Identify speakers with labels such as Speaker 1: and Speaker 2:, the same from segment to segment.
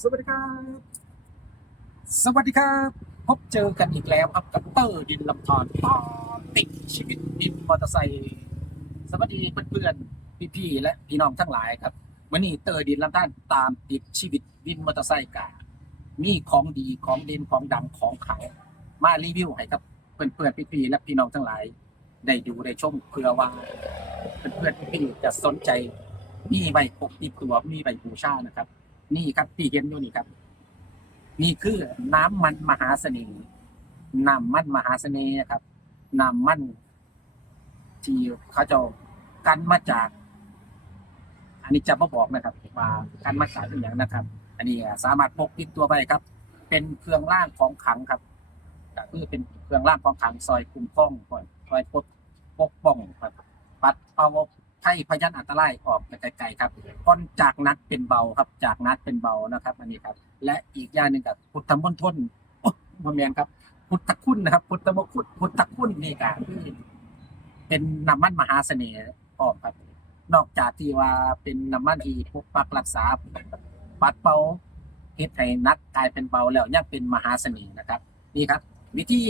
Speaker 1: สวัสดีครับ สวัสดีครับ พบเจอกันอีกแล้วครับกับเตอร์ดินลำธารตอนติดชีวิตบินมอเตอร์ไซค์สวัสดีเพื่อนๆพี่ๆและพี่น้องทั้งหลายครับวันนี้เตอร์ดินลำธารตามติดชีวิตบินมอเตอร์ไซค์กามีของดีของเด่นของดังของขายมารีวิวให้กับเพื่อนๆพี่ๆและพี่น้องทั้งหลาย ได้ดูได้ชมเพื่อว่าเพื่อนๆพี่ๆจะสนใจมีใบปกติดตัวมีใบบูชานะครับ นี่ครับที่เห็นอยู่นี่ครับ นี่คือน้ำมันมหาเสน่ห์น้ำมันมหาเสน่ห์นะครับน้ำมันที่เขาจะกันมาจาก อันนี้จะมาบอกนะครับว่ากันมาจากเป็นอย่างนะครับ อันนี้สามารถพกติดตัวไปครับ เป็นเครื่องร่างของขังครับก็คือเป็นเครื่องร่างของขังซอยคุ้มครองก่อนซอยปกปกป้องครับ ปัดเป่าไพ่พยันอันตรายออกไปไกลๆครับก้อนจากนักเป็นเบาครับ จากนักเป็นเบานะครับ อันนี้ครับ และอีกอย่างหนึ่งกับพุทธมณฑลโอ้บนเมียนครับ พุทธคุณนะครับ พุทธมคุดพุทธคุณนี่ก็คือเป็นน้ำมันมหาเสน่ห์ออกครับ นอกจากที่ว่าเป็นน้ำมันที่ปกปักรักษาปัดเป่าเฮ็ดให้นักกลายเป็นเบาแล้วยังเป็นมหาเสน่ห์นะครับ นี่ครับ วิธี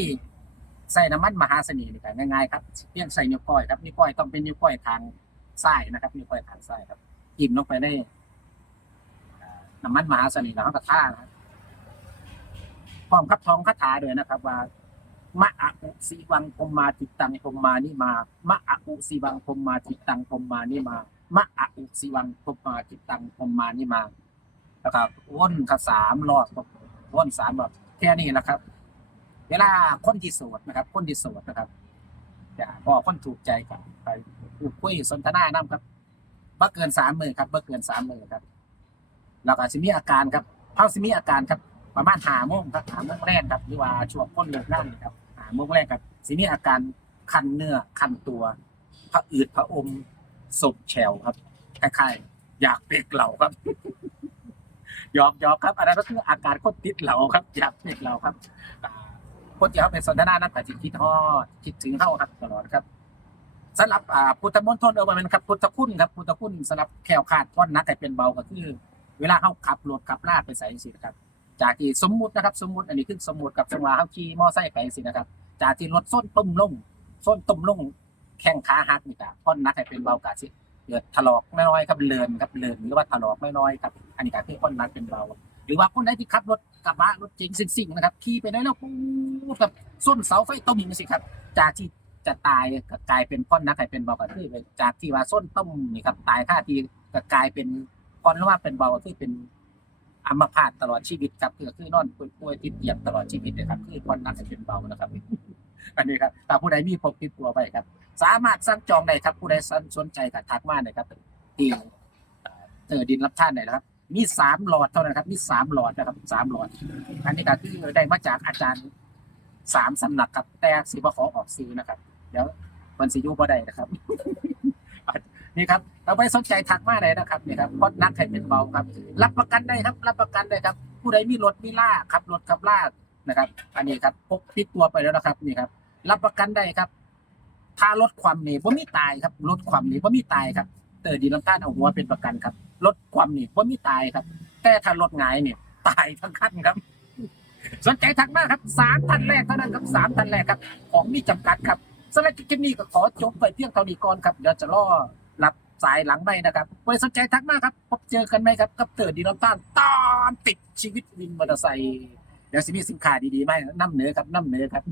Speaker 1: ใส่น้ำมันมหาเสน่ห์นี่ก็ง่ายๆครับเพียงใส่นิ้วก้อยครับนิ้วก้อยต้องเป็นนิ้วก้อยทาง ซ้นะครับนิ้วก้อยทางซ้ครับจิ้มลงไปในอ่าน้ำมันมหาสน่ห์แล้วก็ท่านะครับพร้อมคับทองคาถาด้วยนะครับ ว่ามะอะอุสีวังพมมาจิตตังพมมานิมามะอะอุสีวังพมมาจิตตังพมมานิมามะอะอุสีวังพมมาจิตตังพมมานิมาแล้วก็วนครับสามรอบครับวนสามรอบแค่นี้แหละครับ เวลาคนที่โสดนะครับ คนที่โสดนะครับจะพอคนถูกใจกันไป พูดคุยสนทนานํครับบ่เกินสามมือครับบ่เกินสามมือครับแล้วก็สิมีอาการครับเขาสิมีอาการครับประมาณหาโมงครับหาโมงแรกครับหรือว่าช่วงคนเลิกงานนี่ครับหาโมงแรกครับสิมีอาการคันเนื้อคันตัวพระอืดพระอมศพแฉวครับคล้ายๆอยากเปกเหล่าครับยอกยอกครับอันนั้นก็คืออาการคนติดเหล่าครับอยากเปกเหล่าครับคนที่เขาเป็นสนทนานั้นแต่จิตคิดทอดคิดถึงเขาครับตลอดครับ สำหรับอ่าพุทธมณฑลเออมันครับพุทธคุณครับพุทธคุณสำหรับแขวขาดพ้นนักแต่เป็นเบาก็คือ เวลาเขาขับรถขับลากไปใส่สิครับ จากที่สมมุตินะครับสมมุติอันนี้คือสมมุติกับจังหวะเขาขี่มอไซค์ไปสินะครับ จากที่รถส้นตุ่มลงส้นตุ่มลงแข้งขาหักนี่ครับพ้นนักแต่เป็นเบากาสิเกิดถลอกน้อยๆครับเลือนครับเลือนหรือว่าถลอกน้อยๆครับอันนี้ก็คือพ้นนักเป็นเบาหรือว่าคนไหนที่ขับรถกระบะรถเก๋งซิ่งๆนะครับขี่ไปได้แล้วปุ๊บแบบส้นเสาไฟต้มสิครับ จากที่ จะตายก็กลายเป็นก้อนนักกลายเป็นเบากระทือไปจากที่ว่าส้นต้มนี่ครับตายท่าทีก็กลายเป็นก้อนหรือว่าเป็นเบาที่เป็นอัมพาตตลอดชีวิตครับคือคือนอนป่วยๆติดเตียงตลอดชีวิตเลยครับคือก้อนนักกลายเป็นเบานะครับอันนี้ครับถ้าผู้ใดมีพกติดตัวไปครับ สามารถสั่งจองได้ครับผู้ใดสนใจก็ทักมาเลยครับที่เออเจอดินรับท่านได้นะครับ มีสามหลอดเท่านั้นครับมีสามหลอดนะครับสามหลอด อันนี้ก็คือได้มาจากอาจารย์สามสำนักครับแต่สิบขอออกซื้อนะครับ ดี๋ยววันสิยูบ่ได้นะครับนี่ครับเราไปสนใจทักมาเลยนะครับนี่ครับพอดนักให้เป็นเบาครับ รับประกันได้ครับ รับประกันได้ครับ ผู้ใดมีรถมีล่าขับรถขับล่านะครับ อันนี้ครับพกติดตัวไปแล้วนะครับนี่ครับ รับประกันได้ครับถ้าลดความหนีบ่มีตายครับลดความหนีบ่มีตายครับเตอร์ดีลำต้านเอาหัวเป็นประกันครับลดความหนีบ่มีตายครับ แต่ถ้าลดหงายเนี่ยตายทั้งคันครับ สนใจทักมากครับสามท่านแรกเท่านั้นครับสามท่านแรกครับ ของมีจำกัดครับ สำหรับคลิปนี้ก็ขอจบไปเพียงเท่านี้ก่อนครับ เดี๋ยวจะล่อรับสายหลังไม่นะครับไว้สนใจทักมากครับ พบเจอกันไหมครับ กับเตอร์ดีลำตานตามติดชีวิตวินมอเตอร์ไซค์เดี๋ยวสิมีสินค้าดีๆไหมน้ำเหนือครับน้ำเหนือครับ